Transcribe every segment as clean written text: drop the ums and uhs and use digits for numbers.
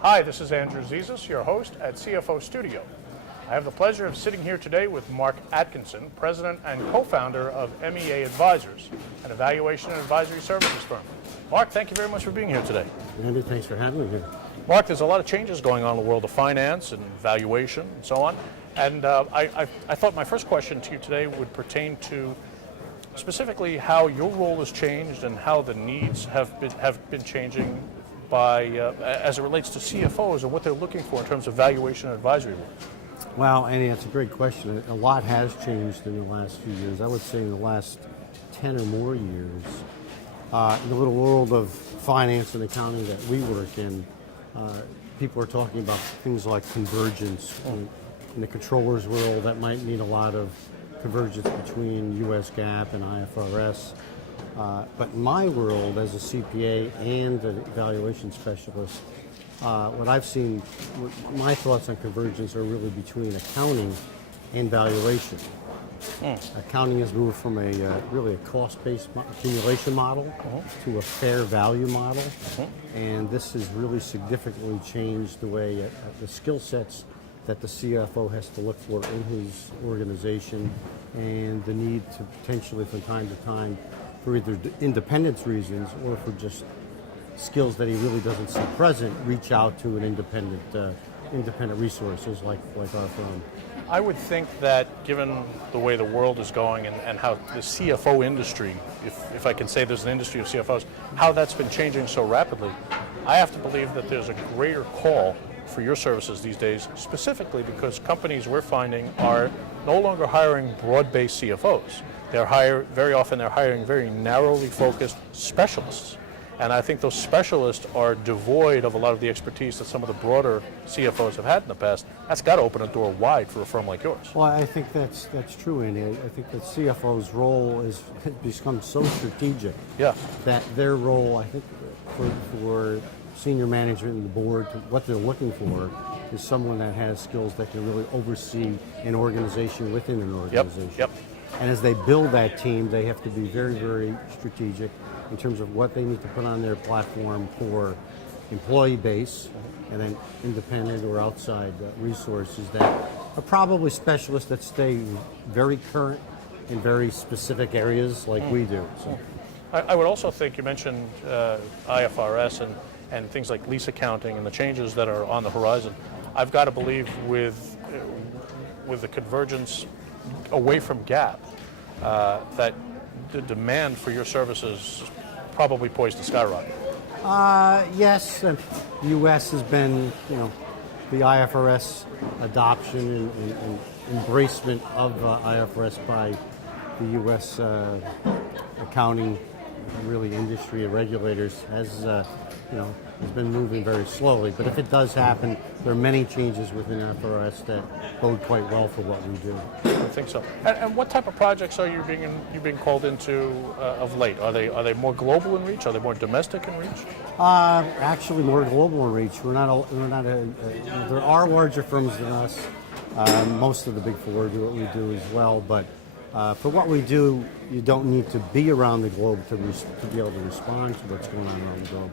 Hi, this is Andrew Zezas, your host at CFO Studio. I have the pleasure of sitting here today with Mark Atkinson, President and Co-Founder of MEA Advisors, an evaluation and advisory services firm. Mark, thank you very much for being here today. Andy, thanks for having me here. Mark, there's a lot of changes going on in the world of finance and valuation and so on. And I thought my first question to you today would pertain to specifically how your role has changed and how the needs have been changing by as it relates to CFOs and what they're looking for in terms of valuation and advisory work. Well, Andy, that's a great question. A lot has changed in the last few years. I would say in the last 10 or more years. In the little world of finance and accounting that we work in, people are talking about things like convergence. In the controller's world, that might mean a lot of convergence between US GAAP and IFRS. But in my world, as a CPA and an evaluation specialist, what I've seen, my thoughts on convergence are really between accounting and valuation. Accounting has moved from really a cost-based accumulation model to a fair value model, and this has really significantly changed the way the skill sets that the CFO has to look for in his organization, and the need to potentially from time to time, for either independence reasons or for just skills that he really doesn't see present, reach out to an independent resources like our firm. I would think that given the way the world is going and how the CFO industry, if I can say there's an industry of CFOs, how that's been changing so rapidly, I have to believe that there's a greater call for your services these days, specifically because companies we're finding are no longer hiring broad-based CFOs. Very often they're hiring very narrowly focused specialists. And I think those specialists are devoid of a lot of the expertise that some of the broader CFOs have had in the past. That's got to open a door wide for a firm like yours. Well, I think that's true, Andy. I think the CFO's role has become so strategic that their role, I think, for senior management and the board, what they're looking for is someone that has skills that can really oversee an organization within an organization. Yep. And as they build that team, they have to be very, very strategic in terms of what they need to put on their platform for employee base and then independent or outside resources that are probably specialists that stay very current in very specific areas like we do. So. I would also think you mentioned IFRS and things like lease accounting and the changes that are on the horizon. I've got to believe with the convergence away from GAAP, that the demand for your services is probably poised to skyrocket. Yes, the U.S. has been, the IFRS adoption and embracement of IFRS by the U.S. Accounting, really industry and regulators has been moving very slowly. But if it does happen, there are many changes within IFRS that bode quite well for what we do. I think so. And what type of projects are you being called into of late? Are they more global in reach? Are they more domestic in reach? Actually, more global in reach. We're not there are larger firms than us. Most of the big four do what we do as well, but for what we do, you don't need to be around the globe to be able to respond to what's going on around the globe.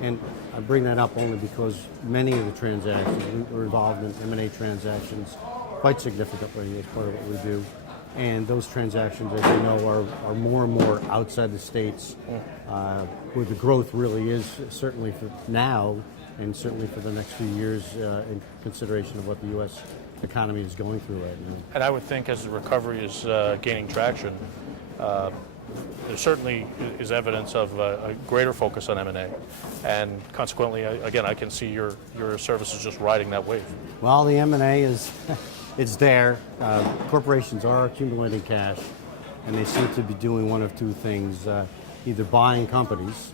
And I bring that up only because many of the transactions, we're involved in M&A transactions quite significantly as part of what we do. And those transactions, as you know, are more and more outside the States, where the growth really is, certainly for now and certainly for the next few years in consideration of what the U.S. economy is going through right now. And I would think as the recovery is gaining traction, there certainly is evidence of a greater focus on M&A, and consequently, again, I can see your services just riding that wave. Well, the M&A is it's there. Corporations are accumulating cash, and they seem to be doing one of two things: either buying companies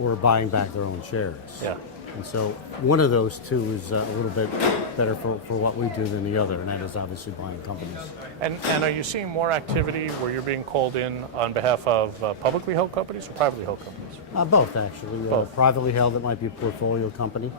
or buying back their own shares. Yeah. And so one of those two is a little bit better for what we do than the other, and that is obviously buying companies. And are you seeing more activity where you're being called in on behalf of publicly held companies or privately held companies? Both, actually. Both. Privately held, that might be a portfolio company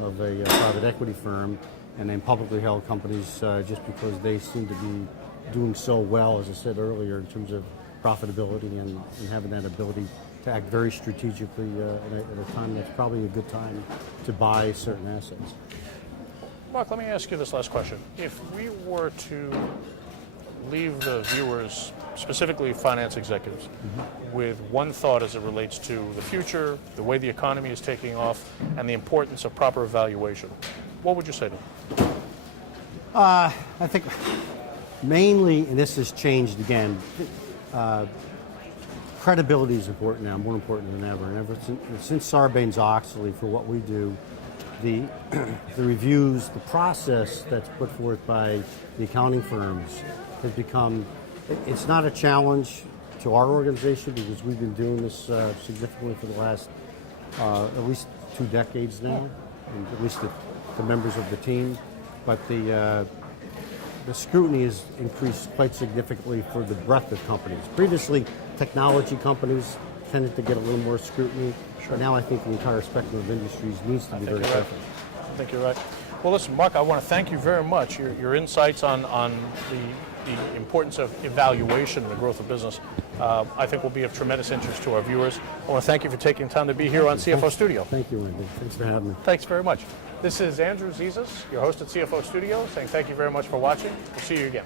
of a private equity firm, and then publicly held companies just because they seem to be doing so well, as I said earlier, in terms of profitability and having that ability to act very strategically at a time that's probably a good time to buy certain assets. Mark, let me ask you this last question. If we were to leave the viewers, specifically finance executives, with one thought as it relates to the future, the way the economy is taking off, and the importance of proper evaluation, what would you say to them? I think mainly, and this has changed again, credibility is important now, more important than ever. And ever since Sarbanes-Oxley, for what we do, the reviews, the process that's put forth by the accounting firms has become, it's not a challenge to our organization because we've been doing this significantly for the last at least 2 decades now, and at least the members of the team. But the scrutiny has increased quite significantly for the breadth of companies. Previously, technology companies tended to get a little more scrutiny. But now I think the entire spectrum of industries needs to be very careful. I think you're right. Well, listen, Mark, I want to thank you very much. Your insights on the importance of evaluation and the growth of business, I think will be of tremendous interest to our viewers. I want to thank you for taking time to be here on CFO Studio. Thank you, Andy. Thanks for having me. Thanks very much. This is Andrew Zezas, your host at CFO Studio, saying thank you very much for watching. We'll see you again.